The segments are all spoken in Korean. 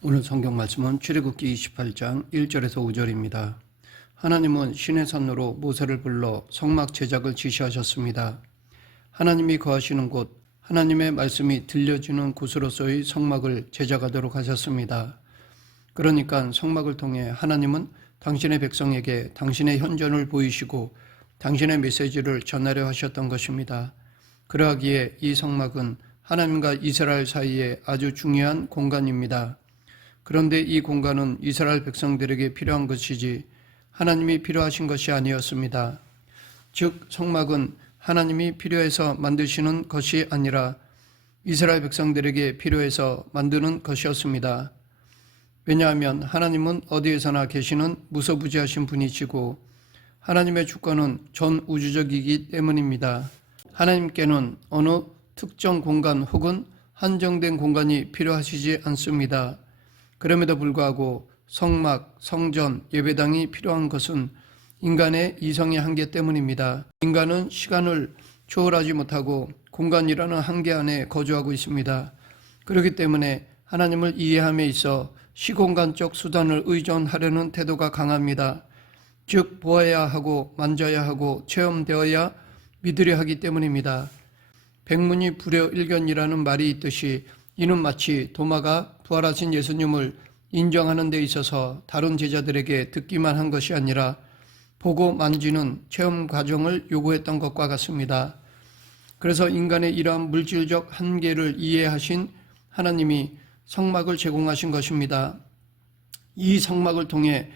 오늘 성경 말씀은 출애굽기 28장 1절에서 5절입니다. 하나님은 시내 산으로 모세를 불러 성막 제작을 지시하셨습니다. 하나님이 거하시는 곳, 하나님의 말씀이 들려지는 곳으로서의 성막을 제작하도록 하셨습니다. 그러니까 성막을 통해 하나님은 당신의 백성에게 당신의 현존을 보이시고 당신의 메시지를 전하려 하셨던 것입니다. 그러하기에 이 성막은 하나님과 이스라엘 사이에 아주 중요한 공간입니다. 그런데 이 공간은 이스라엘 백성들에게 필요한 것이지 하나님이 필요하신 것이 아니었습니다. 즉 성막은 하나님이 필요해서 만드시는 것이 아니라 이스라엘 백성들에게 필요해서 만드는 것이었습니다. 왜냐하면 하나님은 어디에서나 계시는 무소부지하신 분이시고 하나님의 주권은 전우주적이기 때문입니다. 하나님께는 어느 특정 공간 혹은 한정된 공간이 필요하시지 않습니다. 그럼에도 불구하고 성막, 성전, 예배당이 필요한 것은 인간의 이성의 한계 때문입니다. 인간은 시간을 초월하지 못하고 공간이라는 한계 안에 거주하고 있습니다. 그렇기 때문에 하나님을 이해함에 있어 시공간적 수단을 의존하려는 태도가 강합니다. 즉 보아야 하고 만져야 하고 체험되어야 믿으려 하기 때문입니다. 백문이 불여일견이라는 말이 있듯이 이는 마치 도마가 부활하신 예수님을 인정하는 데 있어서 다른 제자들에게 듣기만 한 것이 아니라 보고 만지는 체험 과정을 요구했던 것과 같습니다. 그래서 인간의 이러한 물질적 한계를 이해하신 하나님이 성막을 제공하신 것입니다. 이 성막을 통해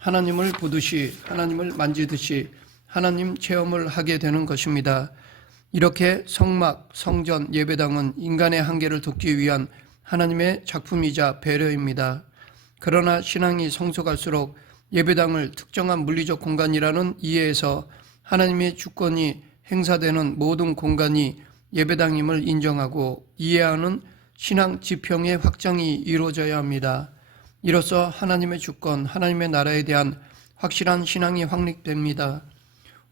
하나님을 보듯이 하나님을 만지듯이 하나님 체험을 하게 되는 것입니다. 이렇게 성막, 성전, 예배당은 인간의 한계를 돕기 위한 하나님의 작품이자 배려입니다. 그러나 신앙이 성숙할수록 예배당을 특정한 물리적 공간이라는 이해에서 하나님의 주권이 행사되는 모든 공간이 예배당임을 인정하고 이해하는 신앙 지평의 확장이 이루어져야 합니다. 이로써 하나님의 주권, 하나님의 나라에 대한 확실한 신앙이 확립됩니다.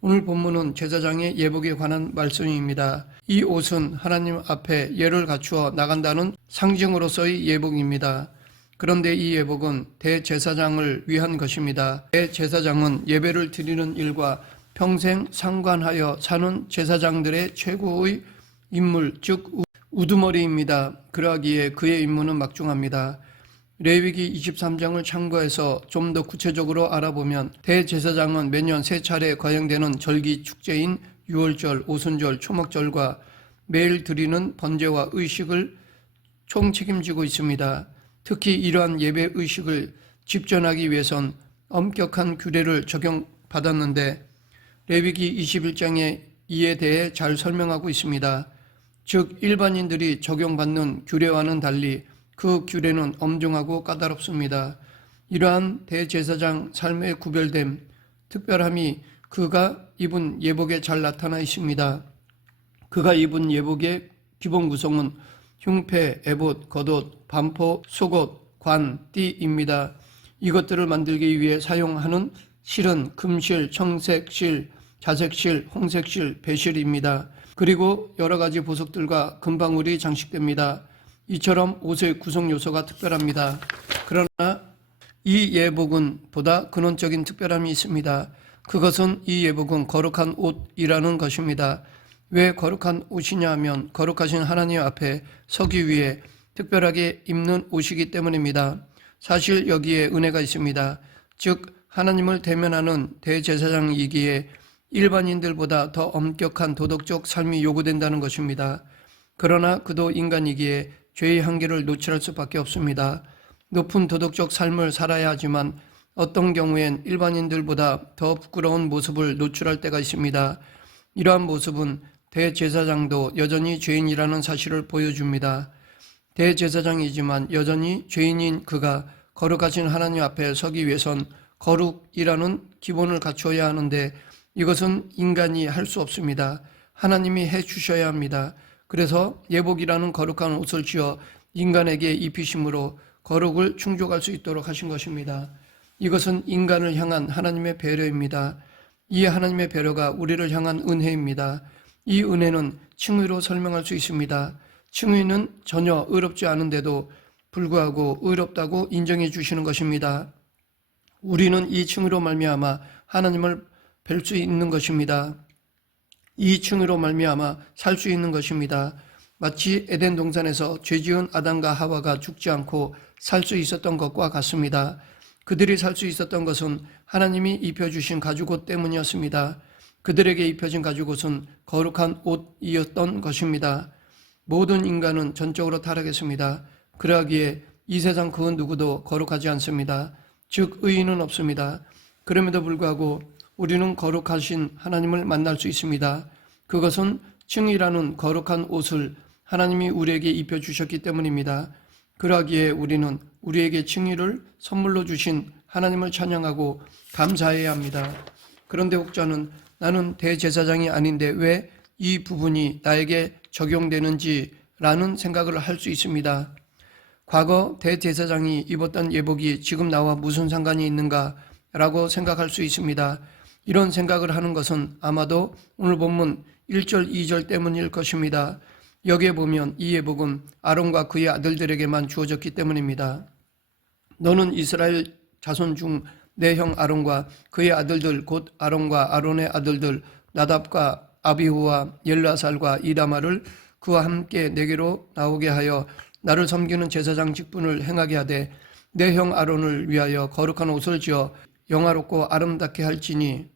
오늘 본문은 제사장의 예복에 관한 말씀입니다. 이 옷은 하나님 앞에 예를 갖추어 나간다는 상징으로서의 예복입니다. 그런데 이 예복은 대제사장을 위한 것입니다. 대제사장은 예배를 드리는 일과 평생 상관하여 사는 제사장들의 최고의 인물, 즉 우두머리입니다. 그러하기에 그의 임무는 막중합니다. 레위기 23장을 참고해서 좀 더 구체적으로 알아보면 대제사장은 매년 3차례 거행되는 절기 축제인 유월절, 오순절, 초막절과 매일 드리는 번제와 의식을 총책임지고 있습니다. 특히 이러한 예배 의식을 집전하기 위해선 엄격한 규례를 적용받았는데 레위기 21장에 이에 대해 잘 설명하고 있습니다. 즉 일반인들이 적용받는 규례와는 달리 그 규례는 엄중하고 까다롭습니다. 이러한 대제사장 삶의 구별됨, 특별함이 그가 입은 예복에 잘 나타나 있습니다. 그가 입은 예복의 기본 구성은 흉패, 에봇, 겉옷, 반포, 속옷, 관, 띠입니다. 이것들을 만들기 위해 사용하는 실은 금실, 청색실, 자색실, 홍색실, 배실입니다. 그리고 여러 가지 보석들과 금방울이 장식됩니다. 이처럼 옷의 구성 요소가 특별합니다. 그러나 이 예복은 보다 근원적인 특별함이 있습니다. 그것은 이 예복은 거룩한 옷이라는 것입니다. 왜 거룩한 옷이냐 하면 거룩하신 하나님 앞에 서기 위해 특별하게 입는 옷이기 때문입니다. 사실 여기에 은혜가 있습니다. 즉 하나님을 대면하는 대제사장이기에 일반인들보다 더 엄격한 도덕적 삶이 요구된다는 것입니다. 그러나 그도 인간이기에 죄의 한계를 노출할 수밖에 없습니다. 높은 도덕적 삶을 살아야 하지만 어떤 경우엔 일반인들보다 더 부끄러운 모습을 노출할 때가 있습니다. 이러한 모습은 대제사장도 여전히 죄인이라는 사실을 보여줍니다. 대제사장이지만 여전히 죄인인 그가 거룩하신 하나님 앞에 서기 위해선 거룩이라는 기본을 갖추어야 하는데 이것은 인간이 할 수 없습니다. 하나님이 해 주셔야 합니다. 그래서 예복이라는 거룩한 옷을 지어 인간에게 입히심으로 거룩을 충족할 수 있도록 하신 것입니다. 이것은 인간을 향한 하나님의 배려입니다. 이 하나님의 배려가 우리를 향한 은혜입니다. 이 은혜는 칭의로 설명할 수 있습니다. 칭의는 전혀 의롭지 않은데도 불구하고 의롭다고 인정해 주시는 것입니다. 우리는 이 칭의로 말미암아 하나님을 뵐 수 있는 것입니다. 이 칭의로 말미암아 살 수 있는 것입니다. 마치 에덴 동산에서 죄지은 아담과 하와가 죽지 않고 살 수 있었던 것과 같습니다. 그들이 살 수 있었던 것은 하나님이 입혀주신 가죽옷 때문이었습니다. 그들에게 입혀진 가죽옷은 거룩한 옷이었던 것입니다. 모든 인간은 전적으로 타락했습니다. 그러하기에 이 세상 그 누구도 거룩하지 않습니다. 즉 의인은 없습니다. 그럼에도 불구하고 우리는 거룩하신 하나님을 만날 수 있습니다. 그것은 칭의라는 거룩한 옷을 하나님이 우리에게 입혀주셨기 때문입니다. 그러하기에 우리는 우리에게 칭의를 선물로 주신 하나님을 찬양하고 감사해야 합니다. 그런데 혹자는 나는 대제사장이 아닌데 왜 이 부분이 나에게 적용되는지라는 생각을 할 수 있습니다. 과거 대제사장이 입었던 예복이 지금 나와 무슨 상관이 있는가라고 생각할 수 있습니다. 이런 생각을 하는 것은 아마도 오늘 본문 1절, 2절 때문일 것입니다. 여기에 보면 이 예복은 아론과 그의 아들들에게만 주어졌기 때문입니다. 너는 이스라엘 자손 중 내 형 아론과 그의 아들들 곧 아론과 아론의 아들들 나답과 아비후와 엘르아살과 이다마를 그와 함께 내게로 나오게 하여 나를 섬기는 제사장 직분을 행하게 하되 내 형 아론을 위하여 거룩한 옷을 지어 영화롭고 아름답게 할지니.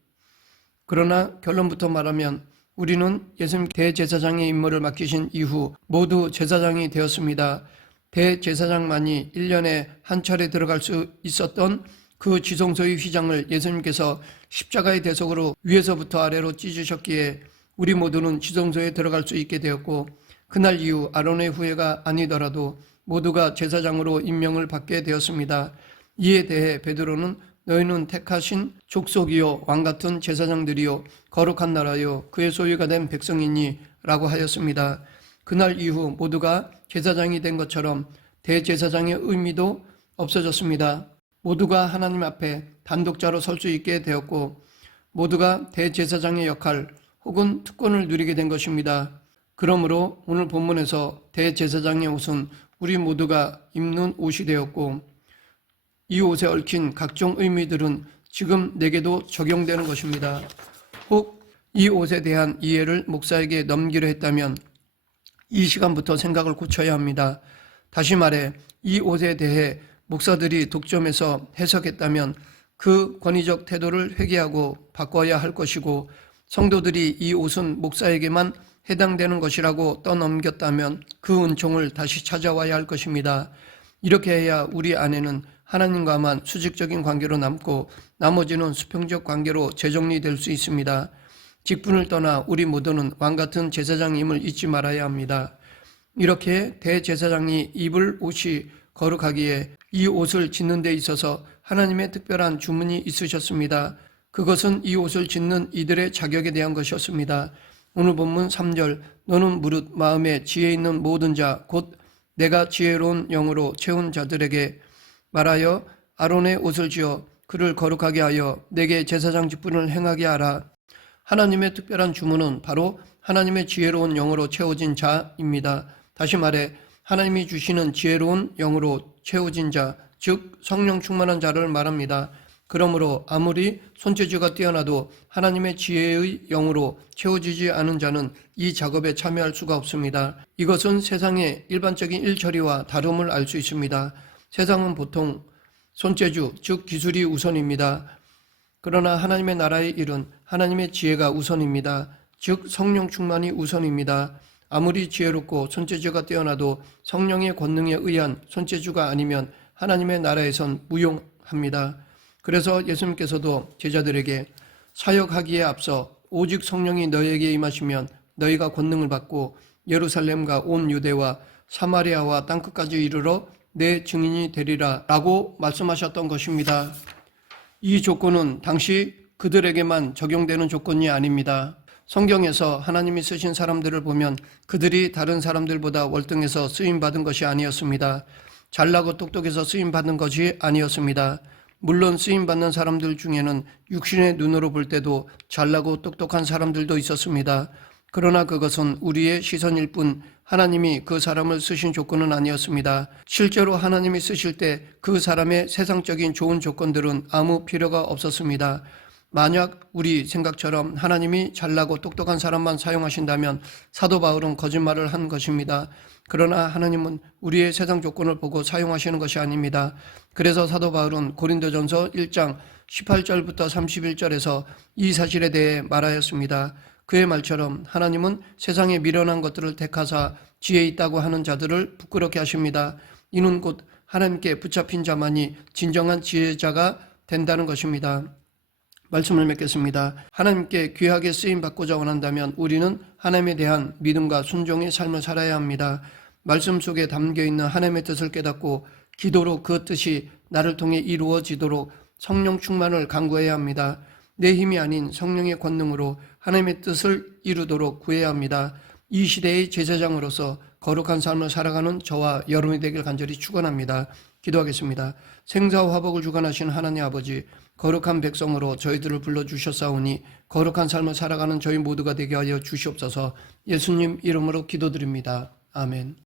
그러나 결론부터 말하면 우리는 예수님 대제사장의 임무를 맡기신 이후 모두 제사장이 되었습니다. 대제사장만이 1년에 한 차례 들어갈 수 있었던 그 지성소의 휘장을 예수님께서 십자가의 대속으로 위에서부터 아래로 찢으셨기에 우리 모두는 지성소에 들어갈 수 있게 되었고 그날 이후 아론의 후예가 아니더라도 모두가 제사장으로 임명을 받게 되었습니다. 이에 대해 베드로는 너희는 택하신 족속이요 왕같은 제사장들이요 거룩한 나라요 그의 소유가 된 백성이니 라고 하였습니다. 그날 이후 모두가 제사장이 된 것처럼 대제사장의 의미도 없어졌습니다. 모두가 하나님 앞에 단독자로 설 수 있게 되었고 모두가 대제사장의 역할 혹은 특권을 누리게 된 것입니다. 그러므로 오늘 본문에서 대제사장의 옷은 우리 모두가 입는 옷이 되었고 이 옷에 얽힌 각종 의미들은 지금 내게도 적용되는 것입니다. 혹 이 옷에 대한 이해를 목사에게 넘기려 했다면 이 시간부터 생각을 고쳐야 합니다. 다시 말해 이 옷에 대해 목사들이 독점해서 해석했다면 그 권위적 태도를 회개하고 바꿔야 할 것이고 성도들이 이 옷은 목사에게만 해당되는 것이라고 떠넘겼다면 그 은총을 다시 찾아와야 할 것입니다. 이렇게 해야 우리 안에는 하나님과만 수직적인 관계로 남고 나머지는 수평적 관계로 재정리될 수 있습니다. 직분을 떠나 우리 모두는 왕같은 제사장임을 잊지 말아야 합니다. 이렇게 대제사장이 입을 옷이 거룩하기에 이 옷을 짓는 데 있어서 하나님의 특별한 주문이 있으셨습니다. 그것은 이 옷을 짓는 이들의 자격에 대한 것이었습니다. 오늘 본문 3절 너는 무릇 마음에 지혜 있는 모든 자 곧 내가 지혜로운 영으로 채운 자들에게 말하여 아론의 옷을 지어 그를 거룩하게 하여 내게 제사장 직분을 행하게 하라. 하나님의 특별한 주문은 바로 하나님의 지혜로운 영으로 채워진 자입니다. 다시 말해 하나님이 주시는 지혜로운 영으로 채워진 자, 즉 성령 충만한 자를 말합니다. 그러므로 아무리 손재주가 뛰어나도 하나님의 지혜의 영으로 채워지지 않은 자는 이 작업에 참여할 수가 없습니다. 이것은 세상의 일반적인 일처리와 다름을 알 수 있습니다. 세상은 보통 손재주, 즉 기술이 우선입니다. 그러나 하나님의 나라의 일은 하나님의 지혜가 우선입니다. 즉 성령 충만이 우선입니다. 아무리 지혜롭고 손재주가 뛰어나도 성령의 권능에 의한 손재주가 아니면 하나님의 나라에선 무용합니다. 그래서 예수님께서도 제자들에게 사역하기에 앞서 오직 성령이 너희에게 임하시면 너희가 권능을 받고 예루살렘과 온 유대와 사마리아와 땅끝까지 이르러 내 증인이 되리라 라고 말씀하셨던 것입니다. 이 조건은 당시 그들에게만 적용되는 조건이 아닙니다. 성경에서 하나님이 쓰신 사람들을 보면 그들이 다른 사람들보다 월등해서 쓰임받은 것이 아니었습니다. 잘나고 똑똑해서 쓰임받은 것이 아니었습니다. 물론 쓰임받는 사람들 중에는 육신의 눈으로 볼 때도 잘나고 똑똑한 사람들도 있었습니다. 그러나 그것은 우리의 시선일 뿐 하나님이 그 사람을 쓰신 조건은 아니었습니다. 실제로 하나님이 쓰실 때 그 사람의 세상적인 좋은 조건들은 아무 필요가 없었습니다. 만약 우리 생각처럼 하나님이 잘나고 똑똑한 사람만 사용하신다면 사도 바울은 거짓말을 한 것입니다. 그러나 하나님은 우리의 세상 조건을 보고 사용하시는 것이 아닙니다. 그래서 사도 바울은 고린도전서 1장 18절부터 31절에서 이 사실에 대해 말하였습니다. 그의 말처럼 하나님은 세상에 미련한 것들을 택하사 지혜 있다고 하는 자들을 부끄럽게 하십니다. 이는 곧 하나님께 붙잡힌 자만이 진정한 지혜자가 된다는 것입니다. 말씀을 맺겠습니다. 하나님께 귀하게 쓰임받고자 원한다면 우리는 하나님에 대한 믿음과 순종의 삶을 살아야 합니다. 말씀 속에 담겨있는 하나님의 뜻을 깨닫고 기도로 그 뜻이 나를 통해 이루어지도록 성령 충만을 간구해야 합니다. 내 힘이 아닌 성령의 권능으로 하나님의 뜻을 이루도록 구해야 합니다. 이 시대의 제사장으로서 거룩한 삶을 살아가는 저와 여러분이 되길 간절히 축원합니다. 기도하겠습니다. 생사와 화복을 주관하신 하나님 아버지, 거룩한 백성으로 저희들을 불러주셨사오니 거룩한 삶을 살아가는 저희 모두가 되게 하여 주시옵소서. 예수님 이름으로 기도드립니다. 아멘.